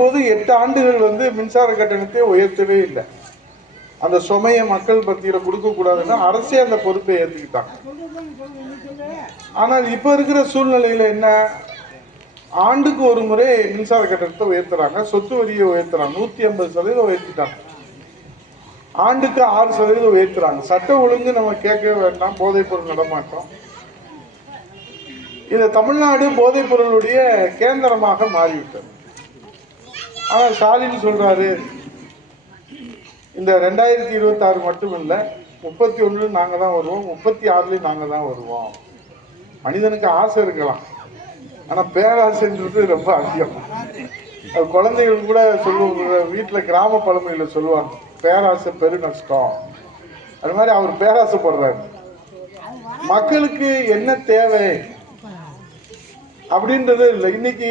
போது எட்டு ஆண்டுகள் வந்து மின்சார கட்டணத்தை உயர்த்தவே இல்லை. அந்த சுமையை மக்கள் மத்தியில் கொடுக்கக்கூடாதுன்னா அரசே அந்த பொறுப்பை ஏற்றுக்கிட்டாங்க ஆனால் இப்போ இருக்கிற சூழ்நிலையில் என்ன? ஆண்டுக்கு ஒரு முறை மின்சார கட்டணத்தை உயர்த்துறாங்க. சொத்து வரியை உயர்த்துறாங்க. நூற்றி ஐம்பது சதவீதம் உயர்த்திட்டாங்க. ஆண்டுக்கு ஆறு சதவீதம் உயர்த்துறாங்க. சட்ட ஒழுங்கு நம்ம கேட்கவே வேண்டாம். போதைப்பொருள் நடமாட்டோம். இந்த தமிழ்நாடு போதைப்பொருளுடைய கேந்திரமாக மாறிவிட்டது. ஆனால் ஸ்டாலின் சொல்கிறாரு இந்த ரெண்டாயிரத்தி இருபத்தாறு மட்டும் இல்லை முப்பத்தி ஒன்று நாங்கள் தான் வருவோம் முப்பத்தி ஆறுலேயும் நாங்கள் தான் வருவோம். மனிதனுக்கு ஆசை இருக்கலாம். ஆனால் பேராசைன்றது ரொம்ப அதிகம். அது குழந்தைகள் கூட சொல்லுவாங்க வீட்டில் கிராம பழமையில் சொல்லுவாங்க பேராசை பெரு நஷ்டம். அது மாதிரி அவர் பேராசைப்படுறாரு. மக்களுக்கு என்ன தேவை? அப்படின்றது இல்லை. இன்னைக்கு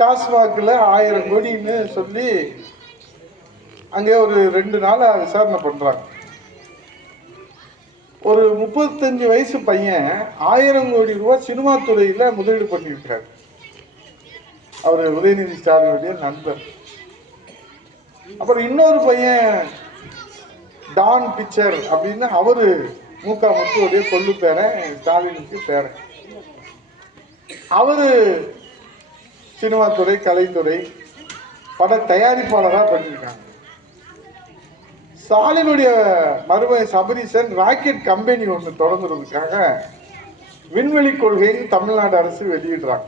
டாஸ்மாகில் ஆயிரம் கோடின்னு சொல்லி அங்கே ஒரு ரெண்டு நாளாக விசாரணை பண்ணுறாங்க ஒரு முப்பத்தஞ்சு வயசு பையன் ஆயிரம் கோடி ரூபா சினிமா துறையில் முதலீடு பண்ணியிருக்கிறார். அவர் உதயநிதி ஸ்டாலினுடைய நண்பர். அப்புறம் இன்னொரு பையன் டான் பிக்சர் அப்படின்னு அவரு மூக்கா முத்துவோடைய கொள்ளு பேரன் ஸ்டாலினுக்கு பேரன். அவரு சினிமா துறை கலைத்துறை பட தயாரிப்பாளராக பண்ணியிருக்காங்க. ஸ்டாலினுடைய மருமகன் சபரீசன் ராக்கெட் கம்பெனி ஒன்று தொடங்குறதுக்காக விண்வெளி கொள்கைன்னு தமிழ்நாடு அரசு வெளியிடுறாங்க.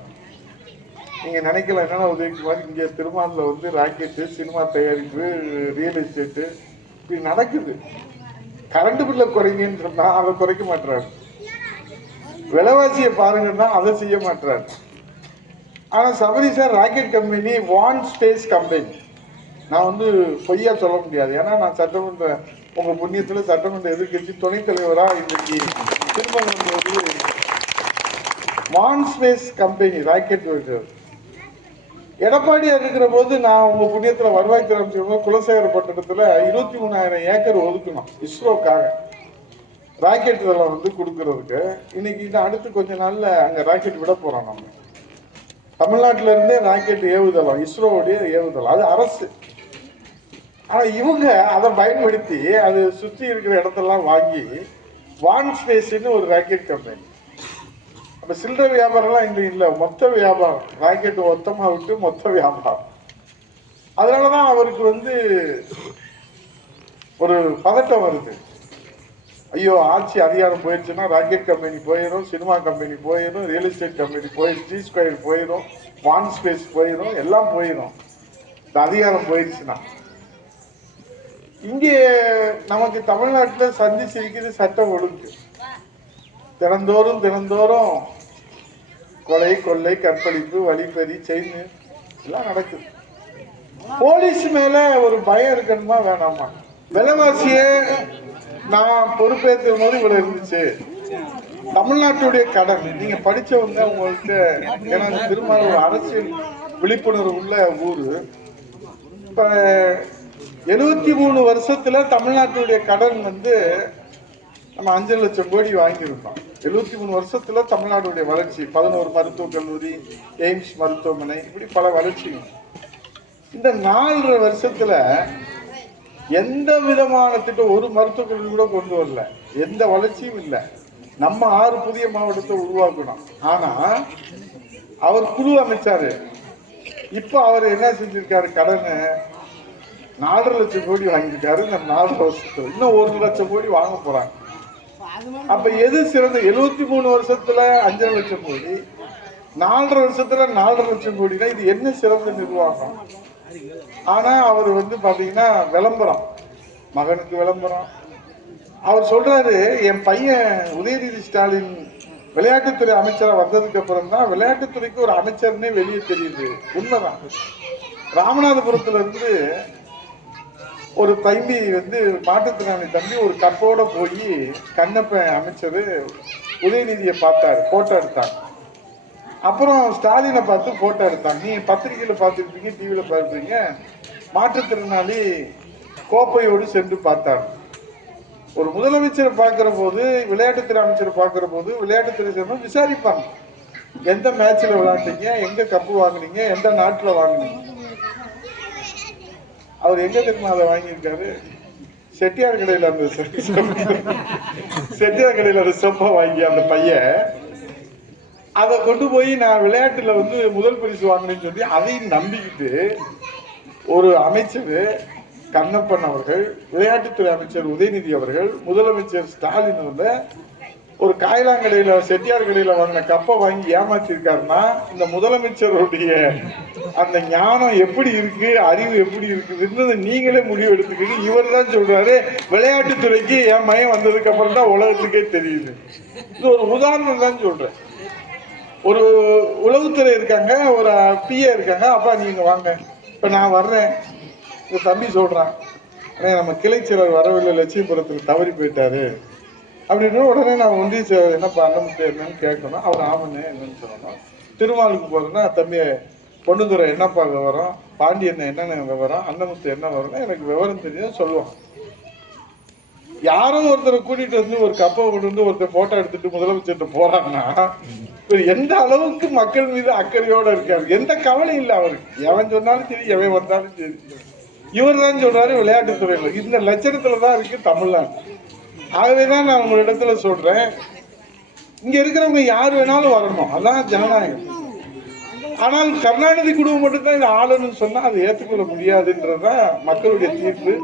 நீங்கள் நினைக்கல என்னென்ன உதயகுமார் இங்கே திருமாலில் வந்து ராக்கெட்டு சினிமா தயாரிப்பு ரியல் எஸ்டேட்டு இப்படி நடக்குது. கரண்ட் பில்லை குறைங்கன்னு சொன்னால் அதை குறைக்க மாட்டுறாரு விலைவாசியை பாருங்கன்னா அதை செய்ய ஆனால் ஆனா sir rocket company Vaan space company நான் வந்து பொய்யா சொல்ல முடியாது. ஏன்னா நான் சட்டமன்ற உங்கள் புண்ணியத்தில் சட்டமன்ற எதிர்கட்சி துணைத் தலைவராக இன்றைக்கு திருமணம் வந்து வான் ஸ்பேஸ் கம்பெனி ராக்கெட் வருகிறது எடப்பாடியார் இருக்கிற போது நான் உங்க புண்ணியத்துல வருவாய்த்துறை அமைச்சர் குலசேகரப்பட்டினத்துல இருபத்தி மூணாயிரம் ஏக்கர் ஒதுக்கணும் இஸ்ரோக்காக. ராக்கெட் இதெல்லாம் வந்து கொடுக்கறதுக்கு. இன்னைக்கு இன்னும் அடுத்து கொஞ்ச நாளில் அங்கே ராக்கெட் விட போகிறோம் நம்ம. தமிழ்நாட்டில இருந்தே ராக்கெட் ஏவுதளம் இஸ்ரோவுடைய ஏவுதளம். அது அரசு. ஆனால் இவங்க அதை பயன்படுத்தி அது சுற்றி இருக்கிற இடத்தெல்லாம் வாங்கி வான் ஸ்பேஸ்னு ஒரு ராக்கெட் கம்பெனி அப்போ சில்லற வியாபாரம்லாம் இங்கே இல்லை. மொத்த வியாபாரம். ராக்கெட் மொத்தமாக விட்டு மொத்த வியாபாரம். அதனால தான் அவருக்கு வந்து ஒரு பதட்டம் வருது. ஐயோ ஆட்சி அதிகாரம் போயிடுச்சுன்னா ராக்கெட் கம்பெனி போயிடும் சினிமா கம்பெனி போயிடும் ரியல் எஸ்டேட் கம்பெனி போயிடும் ஜி ஸ்கொயர் போயிடும் வான் ஸ்பேஸ் போயிடும் எல்லாம் போயிடும். இந்த அதிகாரம் போயிடுச்சுன்னா. இங்கே நமக்கு தமிழ்நாட்டில் சந்திச்சிருக்குது சட்டம் ஒழுங்கு. தினந்தோறும் தினந்தோறும் கொலை கொள்ளை கற்பழிப்பு வழிப்பறி செயின் எல்லாம் நடக்குது. போலீஸ் மேல ஒரு பயம் இருக்கணுமா வேணாமா? விலைவாசியே நான் பொறுப்பேற்றும் போது இவ்வளவு இருந்துச்சு. தமிழ்நாட்டுடைய கடன் நீங்க படிச்சவங்க உங்களுக்கு ஏன்னா இந்த திருமணம் ஒரு அரசியல் விழிப்புணர்வு உள்ள ஊரு. இப்ப எழுபத்தி மூணு வருஷத்துல தமிழ்நாட்டுடைய கடன் வந்து நம்ம அஞ்சு லட்சம் கோடி வாங்கியிருந்தோம் எழுபத்தி மூணு வருஷத்துல தமிழ்நாடுடைய வளர்ச்சி பதினோரு மருத்துவக் கல்லூரி எய்ம்ஸ் மருத்துவமனை இப்படி பல வளர்ச்சிகள். இந்த நாலரை வருஷத்துல எந்த விதமான திட்டம் ஒரு மருத்துவக்கல்வி கூட கொண்டு வரல. எந்த வளர்ச்சியும் இல்லை. நம்ம ஆறு புதிய மாவட்டத்தை உருவாக்கணும். ஆனா அவர் குழு அமைச்சாரு. இப்ப அவர் என்ன செஞ்சிருக்காரு? கடனை நாலரை லட்சம் கோடி வாங்கியிருக்காரு. இந்த நாலரை வருஷத்துல இன்னும் ஒரு லட்சம் கோடி வாங்க போறாங்க. அப்ப எது சிறந்த? எழுபத்தி மூணு வருஷத்துல அஞ்சரை லட்சம் கோடி. நாலரை வருஷத்துல நாலரை லட்சம் கோடினா இது என்ன சிறந்த நிர்வாகம்? ஆனா அவர் வந்து பாத்தீங்கன்னா விளம்பரம். மகனுக்கு விளம்பரம். அவர் சொல்றாரு என் பையன் உதயநிதி ஸ்டாலின் விளையாட்டுத்துறை அமைச்சராக வந்ததுக்கு அப்புறம் தான் விளையாட்டுத்துறைக்கு ஒரு அமைச்சர்னே வெளியே தெரியுது. உண்மைதான். ராமநாதபுரத்துல இருந்து ஒரு தம்பி வந்து மாற்றுத்திறனாளி தம்பி ஒரு கப்போட போய் கண்ணப்ப அமைச்சர் உதயநிதியை பார்த்தாரு போட்டோ எடுத்தார். அப்புறம் ஸ்டாலினை பார்த்து போட்டோ எடுத்தாங்க நீ பத்திரிகையில் பார்த்துருப்பீங்க டிவியில் பார்த்துருப்பீங்க மாற்றுத்திறனாளி கோப்பையோடு சென்று பார்த்தார். ஒரு முதலமைச்சரை பார்க்குற போது விளையாட்டுத்துறை அமைச்சரை பார்க்குற போது விளையாட்டுத்துறை சேர்ந்து விசாரிப்பாங்க. எந்த மேட்ச்சில் விளையாண்டீங்க எங்கே கப்பு வாங்குனீங்க? எந்த நாட்டில் வாங்குனீங்க? அவர் எங்கே தெரியுமா அதை வாங்கியிருக்காரு? செட்டியார் கடையில் அந்த செட்டியார் கடையில் அந்த செப்பை வாங்கி அந்த பையன் அதை கொண்டு போய் நான் விளையாட்டுல வந்து முதல் பரிசு வாங்கினேன்னு சொல்லி அதையும் நம்பிக்கிட்டு ஒரு அமைச்சர் கண்ணப்பன் அவர்கள் விளையாட்டுத்துறை அமைச்சர் உதயநிதி அவர்கள் முதலமைச்சர் ஸ்டாலின் வந்து ஒரு காயலாங்கடையில செட்டியார் கடையில வாங்கின கப்பை வாங்கி ஏமாத்திருக்காருன்னா இந்த முதலமைச்சருடைய அந்த ஞானம் எப்படி இருக்கு அறிவு எப்படி இருக்குதுன்னு நீங்களே முடிவு எடுத்துக்கிட்டு இவர் தான் சொல்றாரு விளையாட்டுத்துறைக்கு என் மயம் வந்ததுக்கு அப்புறம் தான் உலகத்துக்கே தெரியுது. இது ஒரு உதாரணம் தான் சொல்றேன். ஒரு உளவுத்துறை இருக்காங்க ஒரு பிஏ இருக்காங்க. அப்பா நீங்க வாங்க. இப்போ நான் வர்றேன். இந்த தம்பி சொல்கிறான் அண்ணே நம்ம கிளைச்சலர் வரவில்லை. லட்சியபுரத்தில் தவறி போயிட்டாரு. அப்படின்னு உடனே நான் ஒன்றிய செயலர் என்னப்பா பண்ண என்னன்னு கேட்கணும். அவர் ஆமண்ணே என்னன்னு சொல்லணும். திருமாலுக்கு போகிறேன்னா தம்பி பொண்ணுதுரை என்னப்பா விவரம்? பாண்டியன் என்னென்ன விவரம்? அன்னமுத்து என்ன விவரம் எனக்கு விவரம் தெரியும் சொல்லுவான். யாரோ ஒருத்தரை கூட்டிட்டு வந்து ஒரு கப்பை கொண்டு வந்து ஒருத்தர் போட்டோ எடுத்துட்டு முதலமைச்சர்கிட்ட போறாங்கன்னா எந்த அளவுக்கு மக்கள் மீது அக்கறையோட இருக்காரு? எந்த கவலையும் இல்லை அவருக்கு. எவன் சொன்னாலும் சரி எவன் வந்தாலும் சரி. இவர் தான் சொல்றாரு விளையாட்டுத்துறையில இந்த லட்சணத்துல தான் இருக்கு தமிழ்நாடு. ஆகவே தான் நான் உங்களிடத்துல சொல்றேன். இங்க இருக்கிறவங்க யார் வேணாலும் வரணும். அதான் ஜனநாயகம். ஆனால் கருணாநிதி குடும்பம் மட்டும்தான் இதை ஆளுன்னு சொன்னா அதை ஏற்றுக்கொள்ள முடியாதுன்றதுதான் மக்களுடைய தீர்ப்பு.